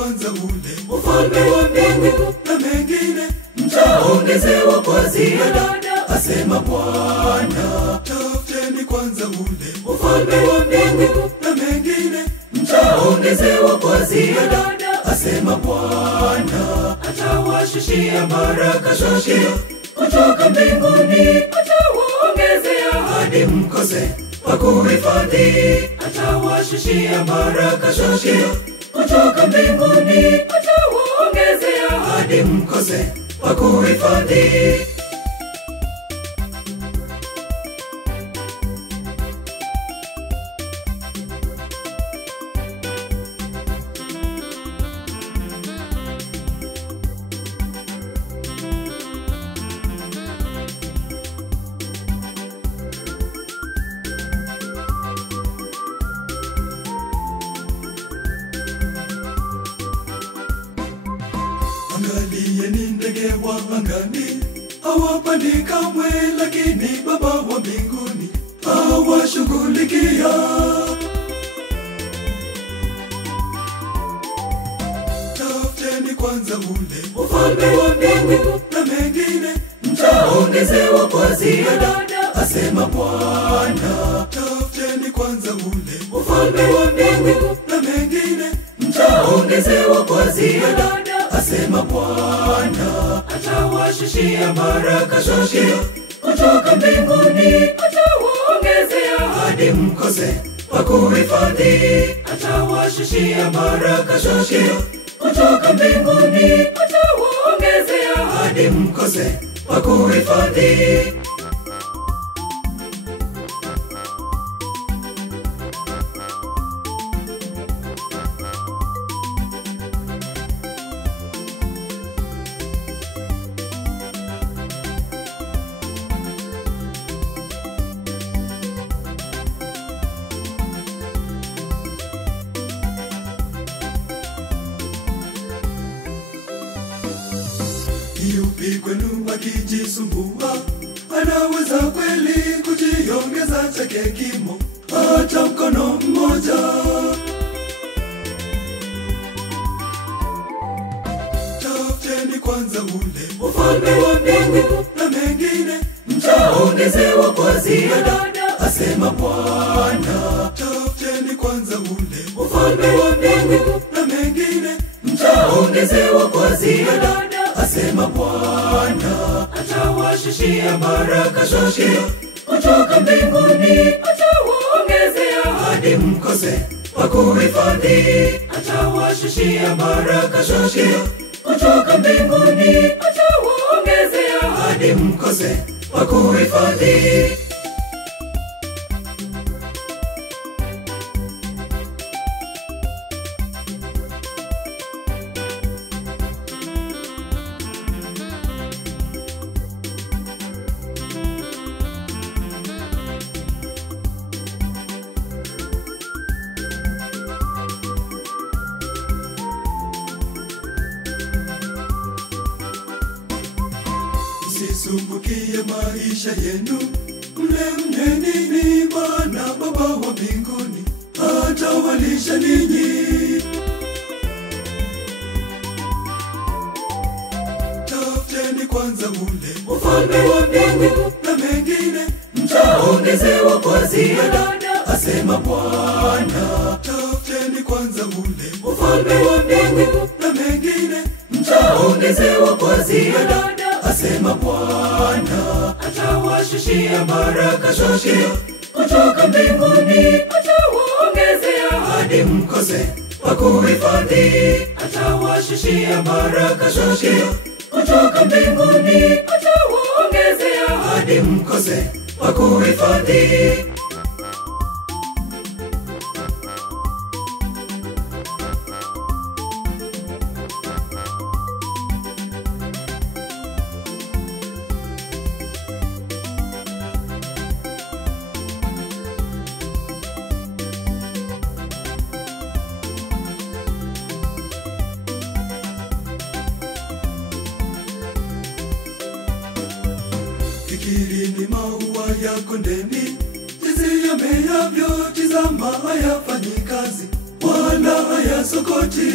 kwanza ule ufalme wa mbingu, na mengine mtaongezewa kwa ziada, asema Bwana. Tafuteni kwanza ule ufalme wa mbingu, na mengine mtaongezewa kwa ziada, asema Bwana. Atawashushia baraka zake kutoka mbinguni, atawaongezea hadi mkose pa kuhifadhi. Atawashushia baraka zake kutoka mbinguni, atawaongezea hadi mkose pa kuhifadhi. Angalieni ndege wa angani, hawapandi kamwe, lakini Baba wa mbinguni awashughulikia. Tafuteni kwanza ule ufalme wa mbingu, na mengine mtaongezewa kwa ziada, asema Bwana. Tafuteni kwanza ule ufalme wa mbingu, na mengine mtaongezewa kwa ziada, asema Bwana. Atawashushia baraka zake kutoka mbinguni, atawaongezea hadi mkose pa kuhifadhi. Atawashushia baraka zake kutoka mbinguni, atawaongezea hadi mkose pa kuhifadhi. Yupi kwenu akijisumbua, anaweza kweli kujiongeza chake kimo hata mkono mmoja? Tafuteni kwanza ule ufalme wa mbingu, na mengine mtaongezewa kwa ziada, asema Bwana. Tafuteni kwanza ule ufalme wa mbingu, na mengine mtaongezewa kwa ziada, asema Bwana. Atawashushia baraka zake kutoka mbinguni, atawaongezea hadi mkose pa kuhifadhi. Atawashushia baraka zake kutoka mbinguni, atawaongezea hadi mkose pa kuhifadhi. Msisumbukie maisha yenu, mle nini, maana Baba wa mbinguni atawalisha ninyi. Tafuteni kwanza ule ufalme wa mbingu, na mengine mtaongezewa kwa ziada, asema Bwana. Tafuteni kwanza ule ufalme wa mbingu, na mengine mtaongezewa kwa ziada, asema Bwana. Atawashushia baraka zake kutoka mbinguni, atawaongezea hadi mkose pa kuhifadhi. Atawashushia baraka zake kutoka mbinguni, atawaongezea hadi mkose pa kuhifadhi. Fikirini maua ya kondeni, jinsi yameavyo, tizama hayafanyi kazi wala hayasokoti.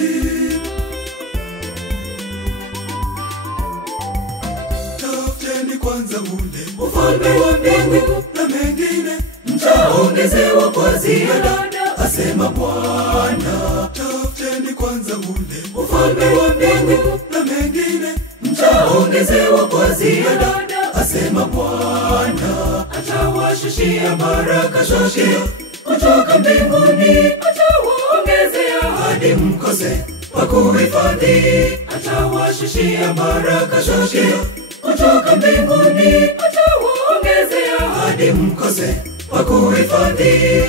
kwanza ule ufalme wa mbingu, na mengine mtaongezewa kwa ziada, asema Bwana. Tafuteni kwanza ule ufalme wa mbingu, na mengine mtaongezewa kwa ziada, asema Bwana. atawashushia baraka zote kutoka mbinguni, atawaongezea hadi mkose pa kuhifadhi. Atawashushia baraka zote kutoka mbinguni, atawaongezea hadi mkose pa kuhifadhi.